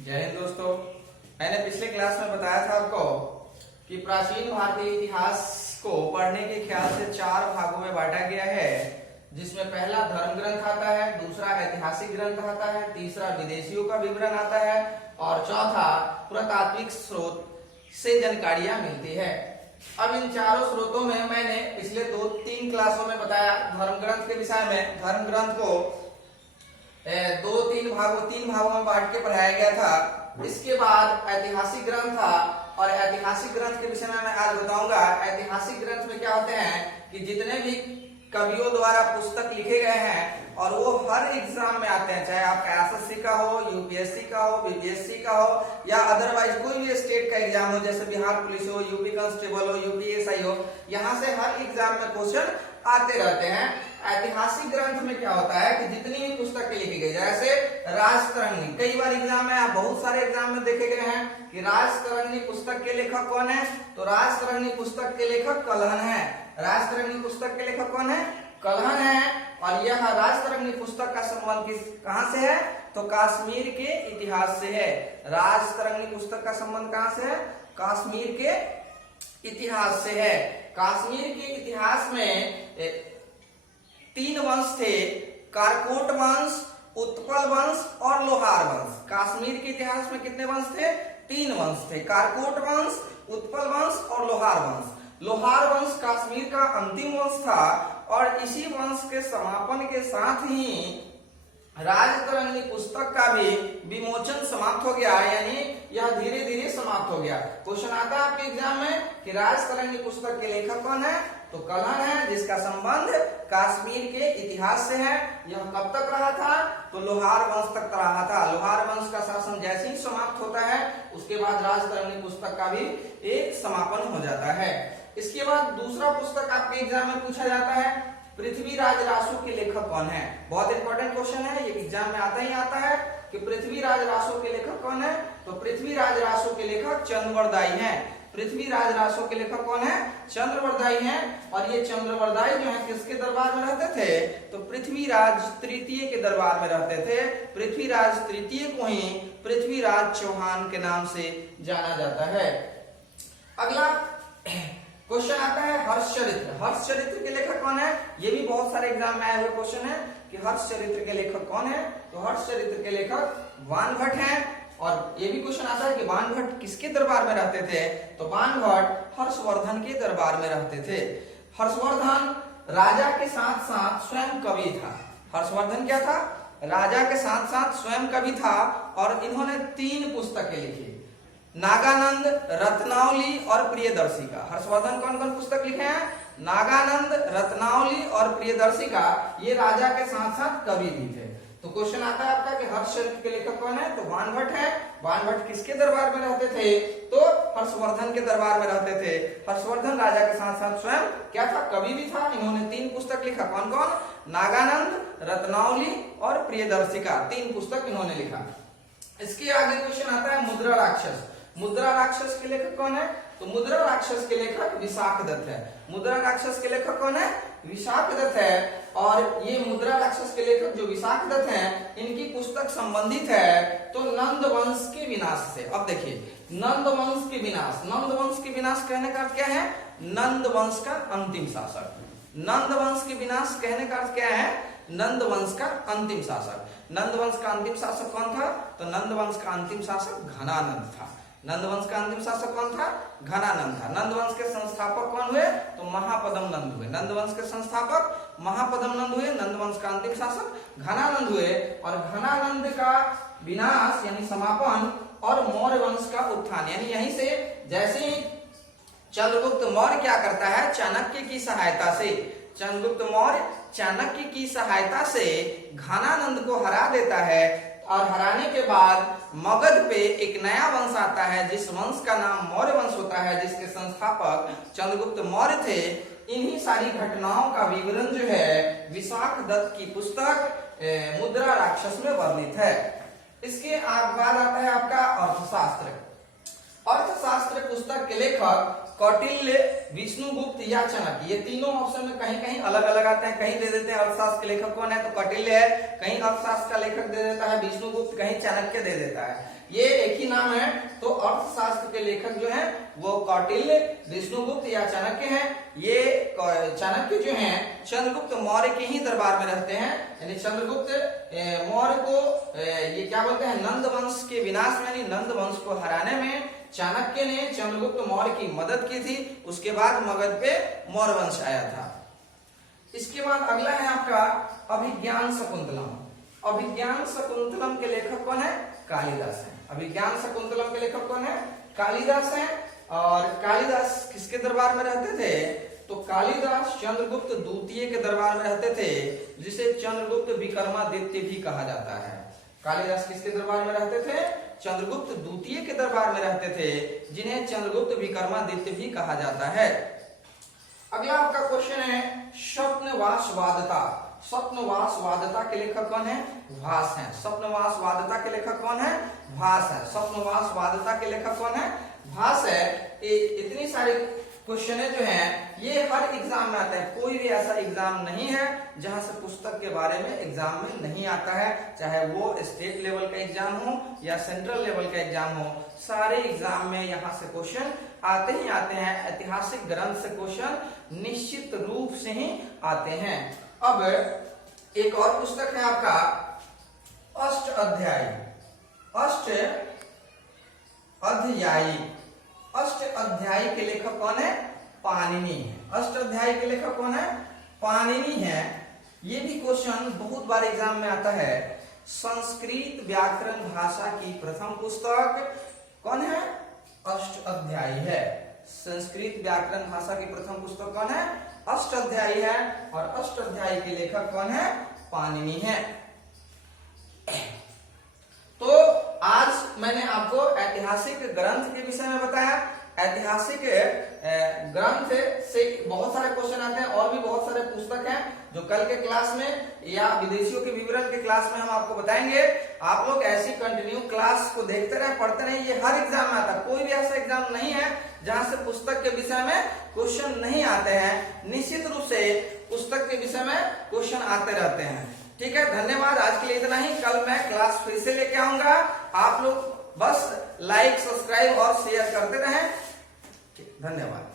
जय हिंद दोस्तों। मैंने पिछले क्लास में बताया था आपको कि प्राचीन भारतीय इतिहास को पढ़ने के ख्याल से 4 भागों में बांटा गया है, जिसमें पहला धर्म ग्रंथ आता है, दूसरा ऐतिहासिक ग्रंथ आता है, तीसरा विदेशियों का विवरण आता है और चौथा पुरातात्विक स्रोत से जानकारियां मिलती है। अब इन चारों स्रोतों में मैंने पिछले 2-3 क्लासों में बताया धर्म ग्रंथ के विषय में। धर्म ग्रंथ को 3 भागों में बांट के पढ़ाया गया था। इसके बाद ऐतिहासिक ग्रंथ था और ऐतिहासिक ग्रंथ के विषय में मैं आज बताऊंगा। ऐतिहासिक ग्रंथ में क्या होते हैं कि जितने भी कवियों द्वारा पुस्तक लिखे गए हैं और वो हर एग्जाम में आते हैं, चाहे आपका एसएससी का हो, यूपीएससी का हो, बीपीएससी का हो या अदरवाइज कोई भी स्टेट का एग्जाम हो, जैसे बिहार पुलिस हो, यूपी कांस्टेबल हो, यूपी एसआई हो, यहाँ से हर एग्जाम में क्वेश्चन आते रहते हैं। ऐतिहासिक ग्रंथ में क्या होता है कि जितनी भी पुस्तकें लिखी गई, जैसे राजतरंगिणी, कई बार एग्जाम में आप बहुत सारे एग्जाम में देखे गए हैं कि राजतरंगिणी पुस्तक के लेखक कौन है, तो राजतरंगिणी पुस्तक के लेखक कलहन है। राजतरंगिणी पुस्तक के लेखक कौन है? कलहन है। और यह राजतरंगिणी पुस्तक का संबंध कहां से है? तो कश्मीर के इतिहास से है। राजतरंगिणी पुस्तक का संबंध कहां से है? कश्मीर के इतिहास से है। कश्मीर के इतिहास में 3 वंश थे, कारकोट वंश, उत्पल वंश और लोहार वंश। कश्मीर के इतिहास में कितने वंश थे? 3 वंश थे, कारकोट वंश, उत्पल वंश और लोहार वंश। लोहार वंश कश्मीर का अंतिम वंश था और इसी वंश के समापन के साथ ही राजतरंगिणी पुस्तक का भी विमोचन समाप्त हो गया, यानी यह धीरे धीरे समाप्त हो गया। क्वेश्चन आता है आपके एग्जाम में कि राजतरंगिणी पुस्तक के लेखक कौन है? तो कलहन है, जिसका संबंध कश्मीर के इतिहास से है। यह कब तक रहा था? तो लोहार वंश तक रहा था। लोहार वंश का शासन जैसे ही समाप्त होता है उसके बाद राजतरंगिणी पुस्तक का भी एक समापन हो जाता है। इसके बाद दूसरा पुस्तक आपके एग्जाम में पूछा जाता है, पृथ्वीराज रासो के लेखक कौन है? बहुत इंपॉर्टेंट क्वेश्चन है, ये एग्जाम में आता ही आता है कि पृथ्वीराज रासो के लेखक कौन है? तो पृथ्वीराज रासो के लेखक चंद्रवरदाई हैं। पृथ्वीराज रासो के लेखक कौन है? चंद्रवरदाई हैं। और ये चंद्रवरदाई जो है किसके दरबार में रहते थे? तो पृथ्वीराज तृतीय के दरबार में रहते थे। पृथ्वीराज तृतीय को ही पृथ्वीराज चौहान के नाम से जाना जाता है। अगला क्वेश्चन आता है हर्षचरित्र। हर्षचरित्र के लेखक कौन है? ये भी बहुत सारे एग्जाम में आए हुए क्वेश्चन है कि हर्षचरित्र के लेखक कौन है? तो हर्षचरित्र के लेखक बाणभट्ट हैं। और ये भी क्वेश्चन आता है कि बाणभट्ट किसके दरबार में रहते थे? तो बाणभट्ट हर्षवर्धन के दरबार में रहते थे। हर्षवर्धन राजा के साथ साथ स्वयं कवि था। हर्षवर्धन क्या था? राजा के साथ साथ स्वयं कवि था और इन्होंने 3 पुस्तकें लिखी, नागानंद, रत्नावली और प्रियदर्शिका। हर्षवर्धन कौन कौन पुस्तक लिखे हैं? नागानंद, रत्नावली और प्रियदर्शिका। ये राजा के साथ साथ कवि भी थे। तो क्वेश्चन आता है आपका कि हर्षचरित्र के लेखक कौन है? तो बाणभट्ट है। बाणभट्ट किसके दरबार में रहते थे? तो हर्षवर्धन के दरबार में रहते थे। हर्षवर्धन राजा के साथ साथ स्वयं क्या था? कवि भी था। इन्होंने 3 पुस्तक लिखा। कौन कौन? नागानंद, रत्नावली और प्रियदर्शिका, 3 पुस्तक इन्होंने लिखा। इसके आगे क्वेश्चन आता है मुद्रा राक्षस। मुद्रा राक्षस के लेखक कौन है? तो मुद्रा राक्षस के लेखक विशाखदत्त है। मुद्रा राक्षस के लेखक कौन है? विशाखदत्त है। और ये मुद्रा राक्षस के लेखक जो विशाखदत्त हैं, इनकी पुस्तक संबंधित है तो नंद वंश के विनाश से। अब देखिए, नंद वंश के विनाश, नंद वंश के विनाश कहने का अर्थ क्या है? नंद वंश का अंतिम शासक। नंद वंश के विनाश कहने का अर्थ क्या है? नंद वंश का अंतिम शासक। नंद वंश का अंतिम शासक कौन था? तो नंद वंश का अंतिम शासक घनानंद था। नंद वंश का अंतिम शासक कौन था? घनानंद था। नंद वंश के संस्थापक कौन हुए? तो महापद्म नंद हुए। नंद वंश के संस्थापक महापद्म नंद हुए। नंद वंश का अंतिम शासक घनानंद हुए। और घनानंद का विनाश यानी समापन और मौर्य वंश का उत्थान, यानी यहीं से जैसे ही चंद्रगुप्त मौर्य क्या करता है? चाणक्य की सहायता से, चंद्रगुप्त मौर्य चाणक्य की सहायता से घनानंद को हरा देता है और हराने के बाद मगध पे एक नया वंश आता है, जिस वंश का नाम मौर्य वंश होता है, जिसके संस्थापक चंद्रगुप्त मौर्य थे। इन्हीं सारी घटनाओं का विवरण जो है विशाखदत्त की पुस्तक मुद्रा राक्षस में वर्णित है। इसके बाद आता है आपका अर्थशास्त्र। अर्थशास्त्र पुस्तक के लेखक कौटिल्य, विष्णुगुप्त या चाणक्य। ये तीनों ऑप्शन में कहीं कहीं अलग अलग आते हैं, कहीं दे देते हैं अर्थशास्त्र के लेखक कौन है तो कौटिल्य है, कहीं अर्थशास्त्र का लेखक दे देता है विष्णुगुप्त, कहीं चाणक्य दे देता है। ये एक ही नाम है, तो अर्थशास्त्र के लेखक जो है वो कौटिल्य, विष्णुगुप्त या चाणक्य हैं। ये चाणक्य जो हैं चंद्रगुप्त मौर्य के ही दरबार में रहते हैं, यानी चंद्रगुप्त मौर्य को ये क्या बोलते हैं, नंद वंश के विनाश में यानी नंद वंश को हराने में चाणक्य ने चंद्रगुप्त मौर्य की मदद की थी। उसके बाद मगध पे मौर्य वंश आया था। इसके बाद अगला है आपका अभिज्ञान शकुंतलम। अभिज्ञान शकुंतलम के लेखक कौन है, कालिदास है। अभिज्ञान शकुंतलम के लेखक कौन है, कालिदास है। और कालिदास किसके दरबार में रहते थे, तो कालिदास चंद्रगुप्त द्वितीय के दरबार में रहते थे, जिसे चंद्रगुप्त विक्रमादित्य भी कहा जाता है। कालिदास किसके दरबार में रहते थे, चंद्रगुप्त द्वितीय के दरबार में रहते थे, जिन्हें चंद्रगुप्त विक्रमादित्य भी कहा जाता है। अगला आपका क्वेश्चन है स्वप्नवासवादता। स्वप्नवासवादता के लेखक कौन है, भास है। स्वप्नवासवादता के लेखक कौन है, भास है। स्वप्नवासवादता के लेखक कौन है, भास है। इतनी सारी क्वेश्चन जो हैं ये हर एग्जाम में आते हैं। कोई भी ऐसा एग्जाम नहीं है जहां से पुस्तक के बारे में एग्जाम में नहीं आता है, चाहे वो स्टेट लेवल का एग्जाम हो या सेंट्रल लेवल का एग्जाम हो, सारे एग्जाम में यहाँ से क्वेश्चन आते ही आते हैं। ऐतिहासिक ग्रंथ से क्वेश्चन निश्चित रूप से ही आते हैं। अब एक और पुस्तक है आपका अष्ट अध्यायी। अष्ट अध्यायी, अष्ट अध्यायी के लेखक कौन है, पाणिनि है। अष्ट अध्यायी के लेखक कौन है, पाणिनि है। ये भी क्वेश्चन बहुत बार एग्जाम में आता है। संस्कृत व्याकरण भाषा की प्रथम पुस्तक कौन है, अष्ट अध्यायी है। संस्कृत व्याकरण भाषा की प्रथम पुस्तक कौन है, अष्ट अध्यायी है। और अष्ट अध्यायी के लेखक कौन है, पाणिनि है। तो आज मैंने आपको ऐतिहासिक ग्रंथ के विषय में बताया। ऐतिहासिक ग्रंथ से बहुत सारे क्वेश्चन आते हैं, और भी बहुत सारे पुस्तक हैं जो कल के क्लास में या विदेशियों के विवरण के क्लास में हम आपको बताएंगे। आप लोग ऐसी कंटिन्यू क्लास को देखते रहे, पढ़ते रहे। ये हर एग्जाम में आता है, कोई भी ऐसा एग्जाम नहीं है जहां से पुस्तक के विषय में क्वेश्चन नहीं आते हैं। निश्चित रूप से पुस्तक के विषय में क्वेश्चन आते रहते हैं। ठीक है, धन्यवाद। आज के लिए इतना ही। कल मैं क्लास फिर से लेके आऊंगा। आप लोग बस लाइक, सब्सक्राइब और शेयर करते रहें। धन्यवाद।